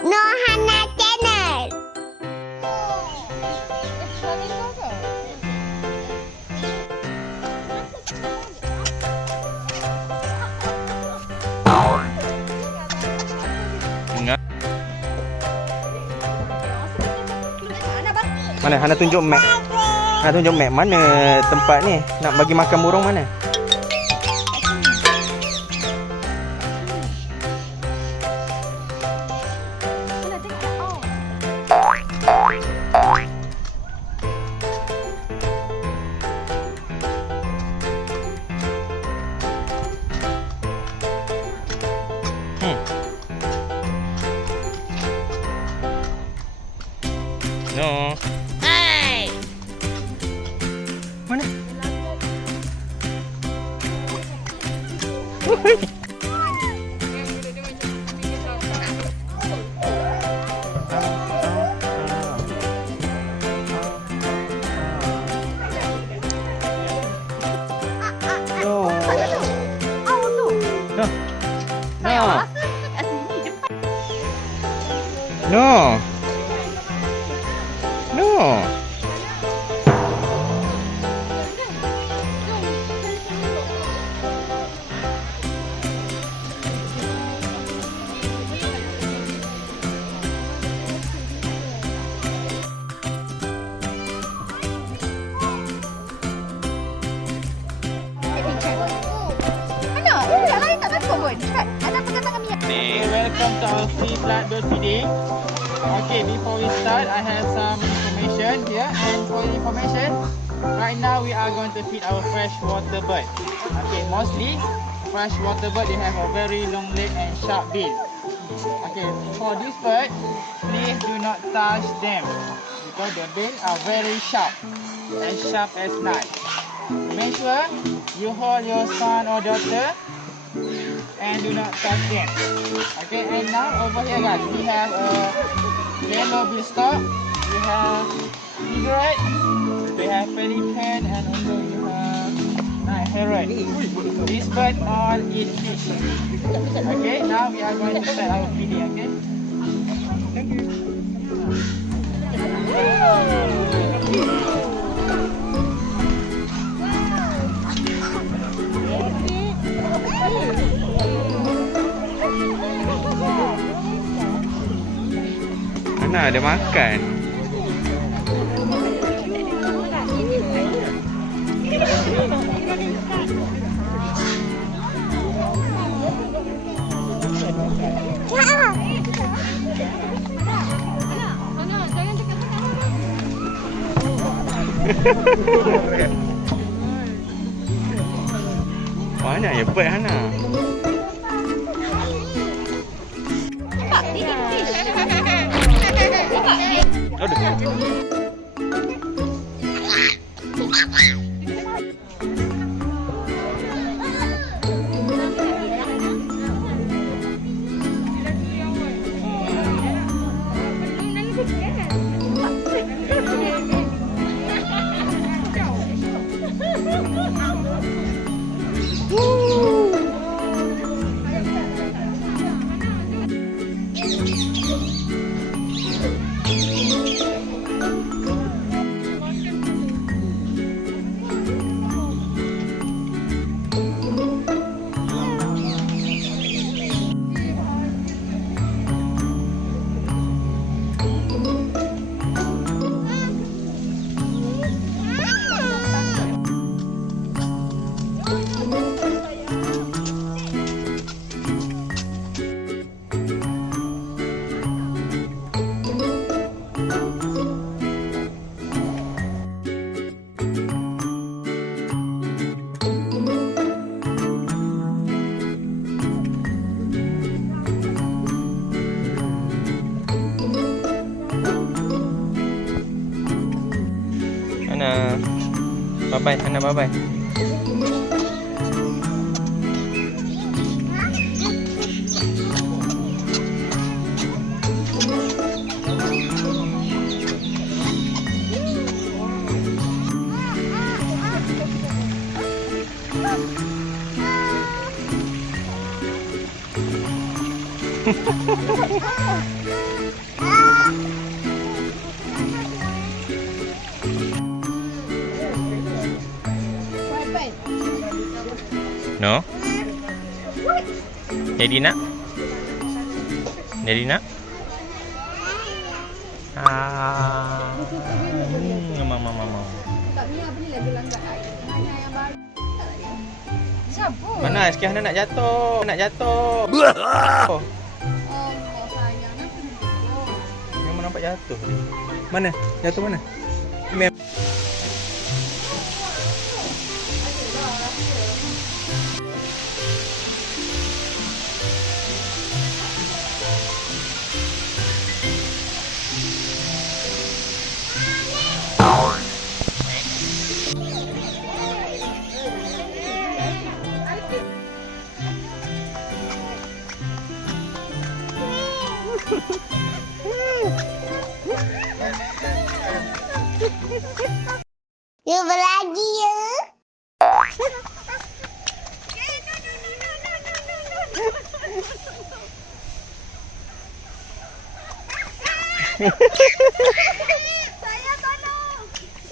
Nuh Hanna channel. Mana Hana tunjuk map. Hana tunjuk map mana tempat ni. Nak bagi makan burung mana? No. Hey. Mana? No. No. Welcome to our free plant bird feeding. Okay, before we start, I have some information here. And for your information, right now we are going to feed our freshwater bird. Okay, mostly freshwater bird, they have a very long leg and sharp bill. Okay, for this bird, please do not touch them because their bill are very sharp, as sharp as knife. Make sure you hold your son or daughter and do not touch them. Okay, and now over here guys, we have a yellow billstalk, we have egret, we have pelican, and also we have night heron. These birds all eat fish. Okay, now we are going to start our feeding. Okay. Thank you. Mana ada makan? Banyak je bird Hana. Aduh. Bye-bye, Hana, bye-bye. No? Daddy nak? Daddy nak? Mama. Mana sikit Hanna nak jatuh. Nak jatuh. Oh, sayang nak kena. memang nampak jatuh. Mana? Jatuh mana? Cuba lagi ya.